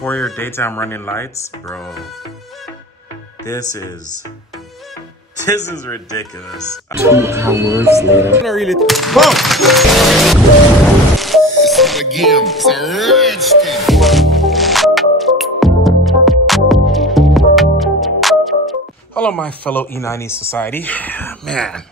For your daytime running lights, bro, this is ridiculous. 2 hours later. I really Hello, my fellow E90 society. Man,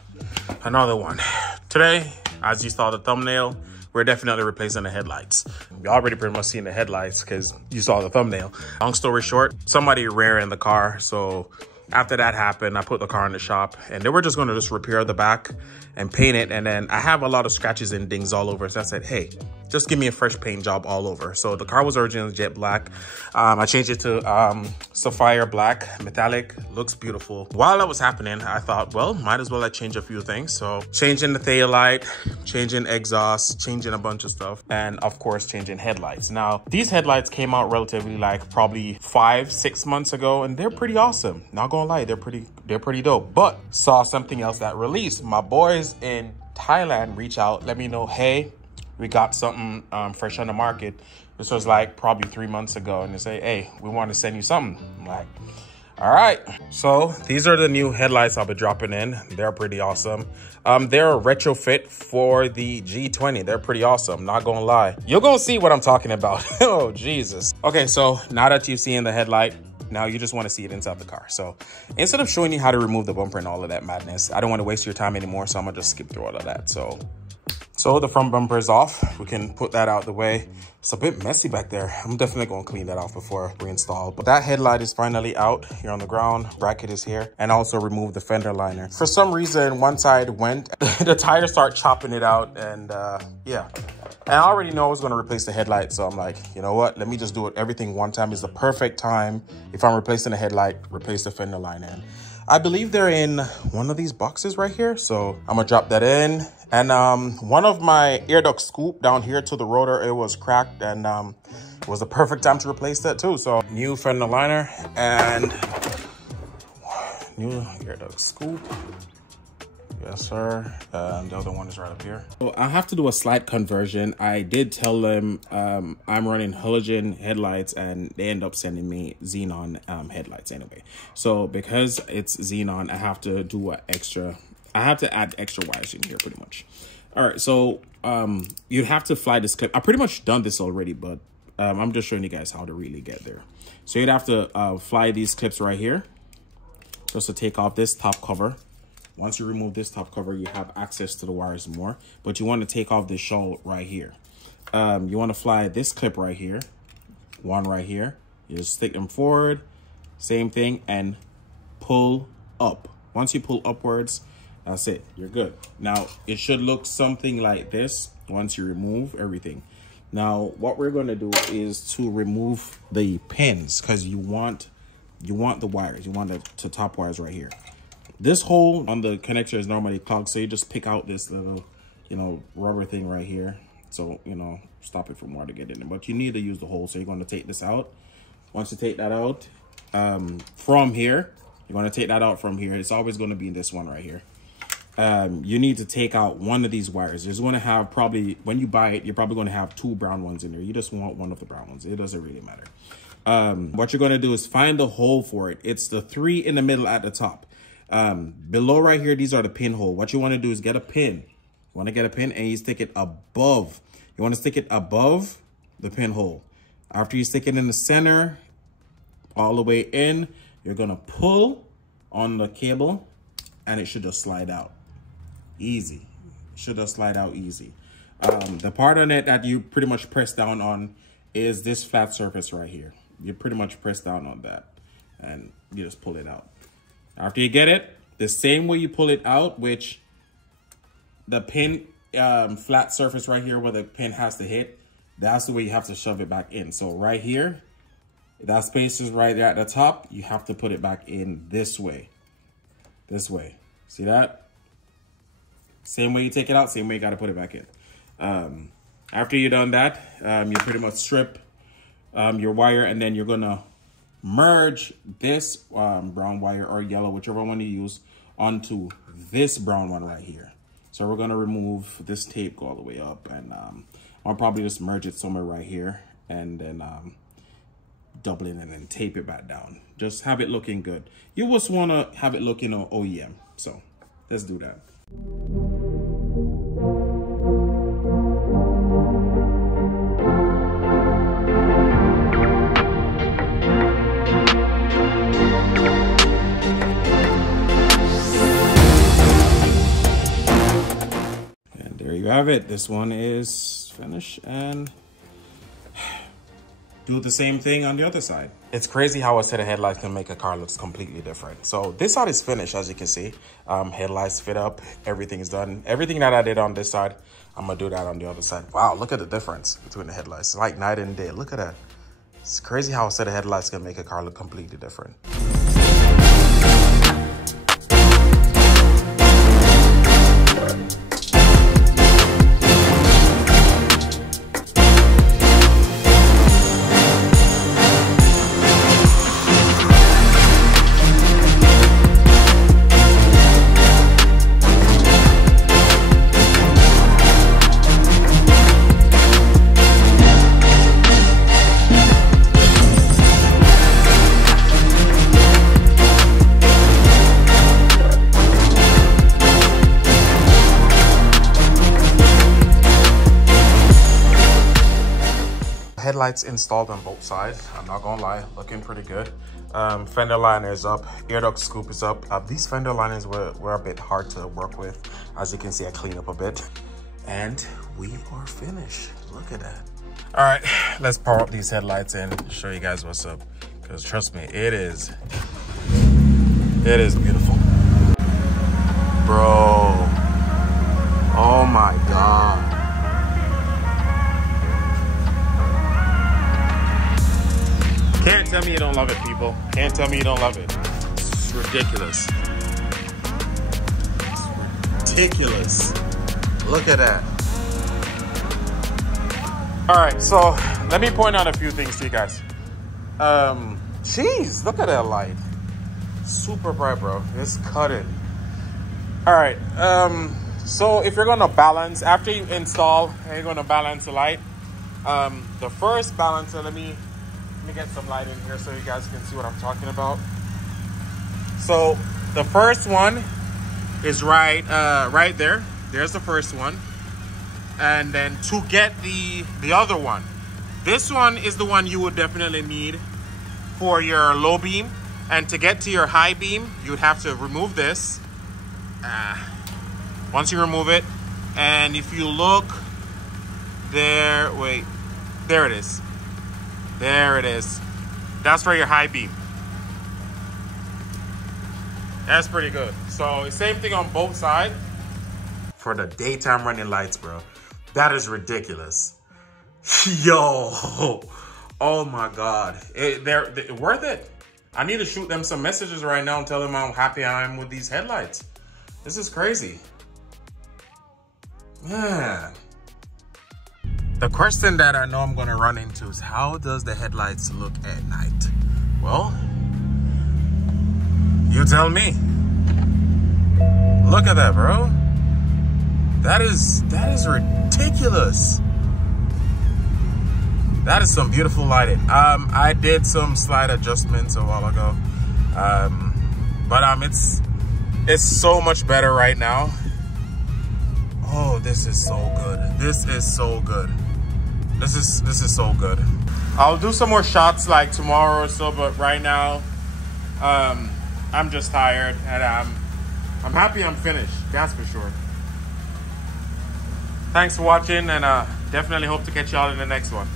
another one. Today, as you saw the thumbnail, we're definitely replacing the headlights. You already pretty much seen the headlights because you saw the thumbnail. Long story short, somebody rear in the car. So after that happened, I put the car in the shop and they were just going to just repair the back and paint it. And then I have a lot of scratches and dings all over. So I said, hey, just give me a fresh paint job all over. So the car was originally jet black. I changed it to sapphire black, metallic, looks beautiful. While that was happening, I thought, well, might as well I change a few things. So changing the tail light, changing exhaust, changing a bunch of stuff, and of course, changing headlights. Now, these headlights came out relatively like probably 5-6 months ago, and they're pretty awesome. Not gonna lie, they're pretty dope. But saw something else that released. My boys in Thailand reach out, let me know, hey, we got something fresh on the market. This was like probably 3 months ago. And they say, hey, we want to send you something. I'm like, all right. So these are the new headlights I'll be dropping in. They're pretty awesome. They're a retrofit for the G20. They're pretty awesome, not gonna lie. You're gonna see what I'm talking about. Oh, Jesus. Okay, so now that you've seen the headlight, now you just want to see it inside the car. So instead of showing you how to remove the bumper and all of that madness, I don't want to waste your time anymore. So I'm gonna just skip through all of that. So the front bumper is off. We can put that out the way. It's a bit messy back there. I'm definitely going to clean that off before we install. But that headlight is finally out here on the ground. Bracket is here. And also remove the fender liner. For some reason, one side went. The tires start chopping it out. And yeah. And I already know I was going to replace the headlight. So I'm like, you know what? Let me just do it. Everything one time is the perfect time. If I'm replacing the headlight, replace the fender liner. I believe they're in one of these boxes right here. So I'm gonna drop that in. And one of my air duct scoop down here to the rotor, it was cracked, and it was the perfect time to replace that too. So new fender liner and new air duct scoop. Yes, sir. The other one is right up here. So I have to do a slight conversion. I did tell them I'm running halogen headlights, and they end up sending me xenon headlights anyway. So because it's xenon, I have to do I have to add extra wires in here pretty much. All right, so you have to fly this clip. I pretty much done this already, but I'm just showing you guys how to really get there. So you'd have to fly these clips right here just to take off this top cover. Once you remove this top cover, you have access to the wires more, but you want to take off this shawl right here. You want to fly this clip right here, one right here. You just stick them forward, same thing, and pull up. Once you pull upwards, that's it, you're good. Now, it should look something like this once you remove everything. Now, what we're going to do is to remove the pins, because you want the wires. You want the top wires right here. This hole on the connector is normally clogged, so you just pick out this little, rubber thing right here. So, stop it from water getting in there. But you need to use the hole, so you're going to take this out. Once you take that out from here, you're going to take that out from here. It's always going to be this one right here. You need to take out one of these wires. There's going to have probably, when you buy it, you're probably going to have 2 brown ones in there. You just want one of the brown ones. It doesn't really matter. What you're going to do is find the hole for it. It's the 3 in the middle at the top. Below right here, these are the pinhole. What you want to do is get a pin. You want to get a pin and you stick it above. You want to stick it above the pinhole. After you stick it in the center, all the way in, you're going to pull on the cable and it should just slide out. Easy. Should just slide out easy. The part on it that you pretty much press down on is this flat surface right here. You pretty much press down on that and you just pull it out. After you get it, the same way you pull it out, which the pin flat surface right here where the pin has to hit, that's the way you have to shove it back in. So right here, that space is right there at the top. You have to put it back in this way. This way. See that? Same way you take it out, same way you got to put it back in. After you've done that, you pretty much strip your wire, and then you're going to merge this brown wire or yellow, whichever one you use, onto this brown one right here. So we're going to remove this tape, go all the way up, and I'll probably just merge it somewhere right here, and then double it and then tape it back down. Just have it looking good. You just want to have it looking OEM. So let's do that. And there you have it. This one is finished, and do the same thing on the other side. It's crazy how a set of headlights can make a car look completely different. So this side is finished, as you can see. Headlights fit up, everything is done. Everything that I did on this side, I'm gonna do that on the other side. Wow, look at the difference between the headlights. It's like night and day, look at that. It's crazy how a set of headlights can make a car look completely different. Headlights installed on both sides. I'm not gonna lie, looking pretty good. Fender liner is up, air duct scoop is up. These fender liners were a bit hard to work with. As you can see, I cleaned up a bit. And we are finished. Look at that. All right, let's power up these headlights and show you guys what's up. Because trust me, it is beautiful. Bro, oh my God. Can't tell me you don't love it, people. Can't tell me you don't love it. It's ridiculous. It's ridiculous. Look at that. All right, so let me point out a few things to you guys. Jeez, look at that light. Super bright, bro. It's cutting. All right, so if you're gonna balance, after you install, you're gonna balance the light. The first balancer, let me get some light in here so you guys can see what I'm talking about. So the first one is right there. There's the first one. And then to get the other one, this one is the one you would definitely need for your low beam. And to get to your high beam, you would have to remove this. Once you remove it, and if you look there, wait, there it is. There it is. That's for your high beam. That's pretty good. So same thing on both sides. For the daytime running lights, bro. That is ridiculous. Yo. Oh my God. They're worth it. I need to shoot them some messages right now and tell them how happy I am with these headlights. This is crazy. Man. The question that I know I'm gonna run into is, how does the headlights look at night? Well, you tell me. Look at that, bro. That is ridiculous. That is some beautiful lighting. I did some slight adjustments a while ago. But it's so much better right now. Oh, this is so good. This is so good. This is so good. I'll do some more shots like tomorrow or so, but right now, I'm just tired and I'm happy I'm finished. That's for sure. Thanks for watching, and definitely hope to catch y'all in the next one.